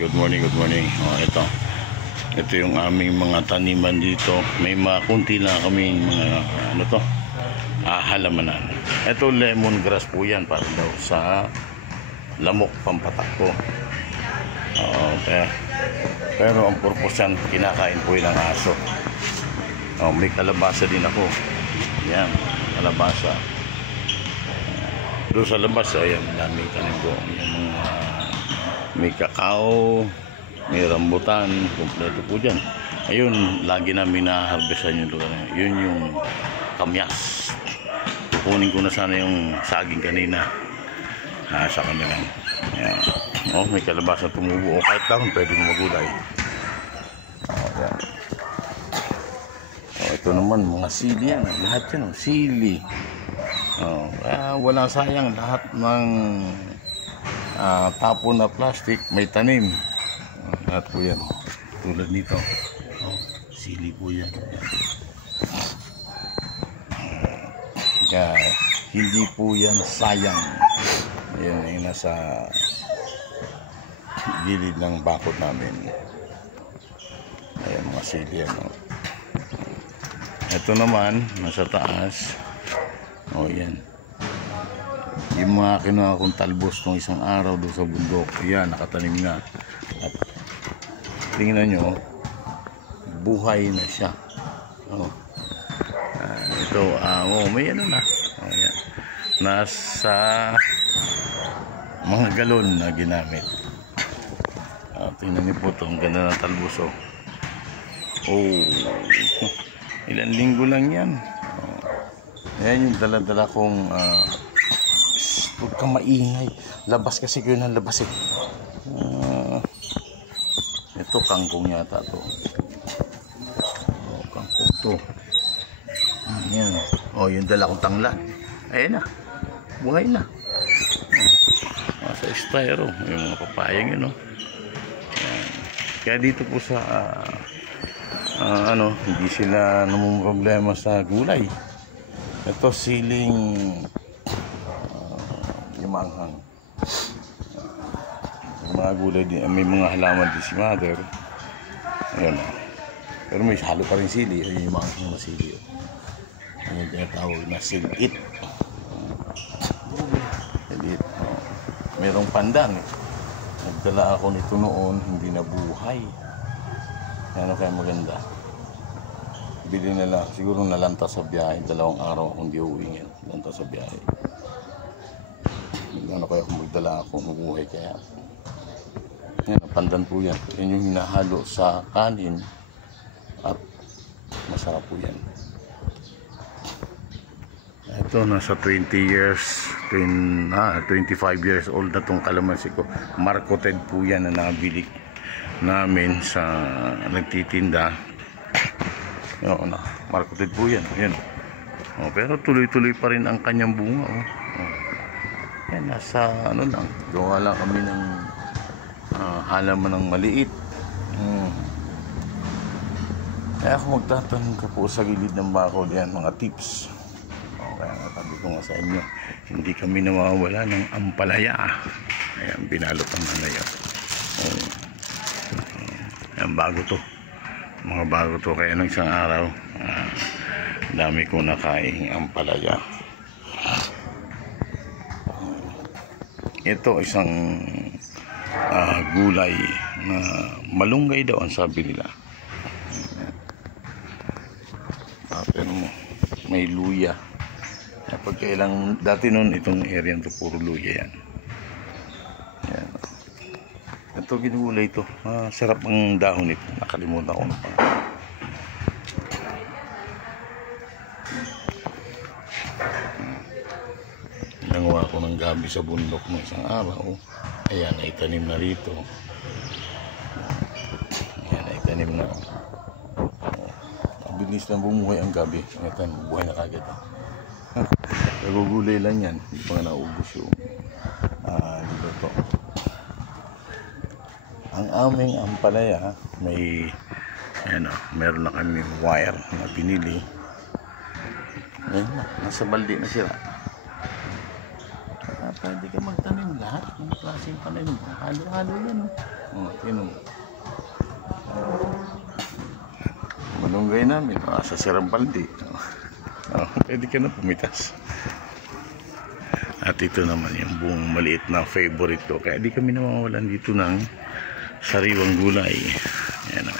Good morning, good morning. Ito yung aming mga taniman dito. May mga kunti na kaming mga halamanan. Ito lemongrass po yan para daw sa lamok, pampatakbo. Okay. Pero ang purpose yan, kinakain po yun ng aso. May kalabasa din ako. Yan, kalabasa. Doon sa labas, ayan, dami tanim ko. May kakao, may rambutan, kompleto po dyan. Ayun, lagi namin na-harvestan yung lugar. Yun yung kamyas. Kukunin ko na sana yung saging kanina. Nasa kanila. Ayan. May kalabasa tumubo. Kahit lang, pwede mo magulay. Ayan. Ito naman, mga sili yan. Lahat yan, sili. Walang sayang. Lahat ng tapon na plastic may tanim. Lahat po yan tulad nito. Sili po yan. Hindi po yan sayang. Yan ay nasa gilid ng bakod namin. Ayan, mga sili yan. Ito naman nasa taas. Yan yung mga kinuha kong talbos nung isang araw doon sa bundok. Yan, nakatanim na. At tingnan nyo, buhay na siya. Ito, may ano na. Yan. Nasa mga galon na ginamit. Tingnan nyo po ito, ang ganda ng talbos. Ilang linggo lang yan. Yan yung dala-dala kong huwag kang maingay. Labas kasi ko yun ang labas eh. Ito kangkong yata to. Kangkong to. Yan. Yung dala kong tanglad. Ayan na. Buhay na. Sa estero. Yung mga papayang yun. Kaya dito po sa hindi sila namumroblema sa gulay. Ito siling manghang. Mga gulay din, may mga halaman din si mother. Ayan. Pero may halo pa rin sili. Ayan yung manghang na sili. Ayan yung tinatawag na silit. Silit. Merong pandan. Nagdala ako nito noon, hindi na buhay. Ano kaya maganda? Bili na lang. Siguro nalanta sa biyahe. 2 araw akong di uwi yan. Nalanta sa biyahe. Ano kaya kung magdala ako, mabuhay kaya. Yan, pandan po yan. Yan yung hinahalo sa kanin at masarap po yan. Ito, nasa 20 years, 25 years old na itong kalamansi ko. Marketed po yan na nabili namin sa nagtitinda. Yan, marketed po yan. Yan. Pero tuloy-tuloy pa rin ang kanyang bunga. Yan, nasa lang, gawa lang kami ng halaman ng maliit. Kaya ako magtatanong ka po sa gilid ng bakod yan, mga tips. Kaya sabi ko nga sa inyo, hindi kami nawawala ng ampalaya. Ayan, binalot ang nanay. Ayan, bago to. Mga bago to, kaya nung isang araw, dami kong nakaing ampalaya. Ito isang gulay na malunggay daw ang sabi nila. Pero may luya. Pagkailang dati noon itong area to puro luya yan. Yan. Ito ginulay ito. Sarap ang dahon nito. Nakalimutan ko na pa. Nanguha ko ng gabi sa bundok ng isang araw. Ayan, naitanim na rito. Ayan, naitanim na. Bilis na bumuhay ang gabi. Ayan, buhay na kagad. Nagugulay lang yan. Hindi pa nga naubos yung dito. Ang aming ampalaya, meron na kami wire na binili. Ayan, nasa balde na sila. Pwede ka magtanim lahat ng klaseng pananim. Halo-halo yan. Yun o. Malunggay namin. Sa Sirampaldi. Pwede ka na pumitas. At ito naman yung buong maliit na favorite ko. Kaya di kami nawawalan dito ng sariwang gulay. Ayan o.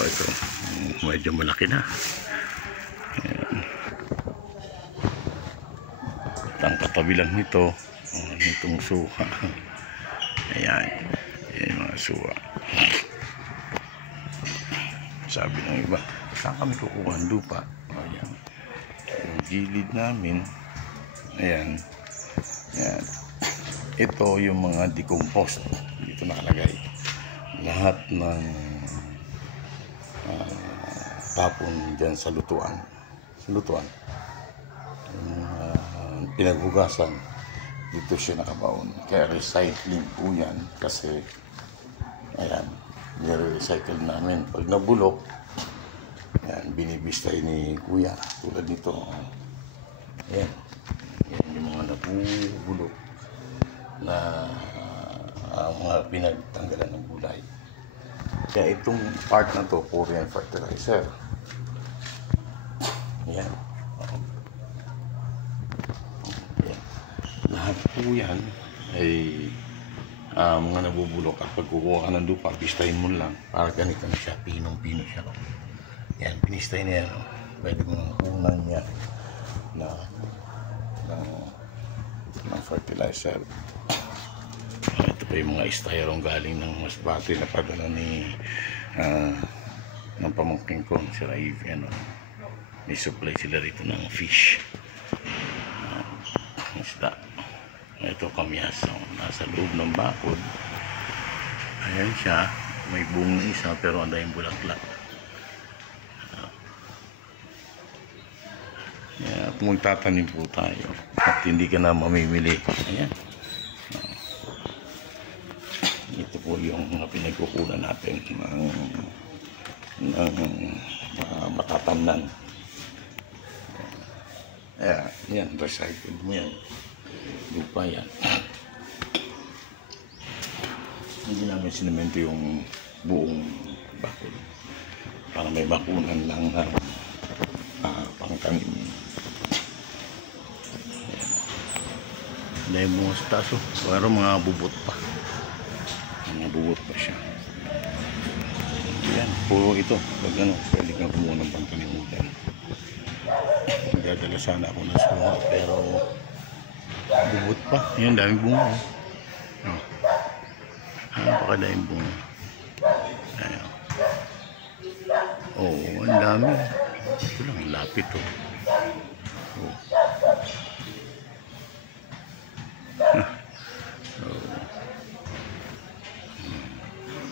Ito. Medyo malaki na. Ayan. At ang katabi lang nito, itong suha. Ayan. Ayan mga suha. Sabi ng iba, saan kami kukuha ng lupa? Ayan. Yung gilid namin, ayan. Ayan. Ito yung mga decomposed. Dito nakalagay. Lahat ng tapon dyan sa lutuan. Sa lutuan. Pinaghugasan. Dito siya nakabaon. Kaya recycling po yan. Kasi, ayan. Nire-recycle namin. Pag nabulok, ayan, binibistay ni kuya. Tulad nito. Ayan. Ayan yung mga nabubulok na mga pinagtanggalan ng gulay. Kaya itong part na to, puro yan fertilizer. Ayan. Ayan. Lahat po yan ay mga nabubulok. At pag kukuha ka ng lupa, pistahin mo lang. Para ganito na siya. Pinong-pino siya. Yan, pinistay na yan. Pwede mo nang kunan niya ng fertilizer. Ito pa yung mga styrofoam galing ng Masbate na padala ng pamangkin ko, si Raiv. May supply sila rito ng fish. Isda. Ito kamyas. Nasa loob ng bakod. Ayan siya. May bunga isa pero ang daming bulaklak. Kung magtatanim po tayo at hindi ka na mamimili. Ayan. Ito po yung mga pinagkukunan natin ng matatamnan. Ayan. Yan. Recycled mo yan. Lupa yan. Hindi namin sinemento yung buong bakod. Para may bakunan lang na pangtanim. Dahil mga sa taso, pero mga bubot pa. Mga bubot pa siya. Yan, puro ito. Pag pwede kang kumuha ng pangtanim mo dyan. Magdadala sana ako ng suha, pero bubot pa. Yan, daming bunga. Napakadaming bunga. Ayan. Ang dami. Ito lang, lapit oh.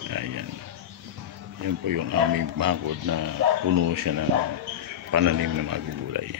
Ayan. Yan po yung aming bakod na puno siya ng pananim na mga gulay.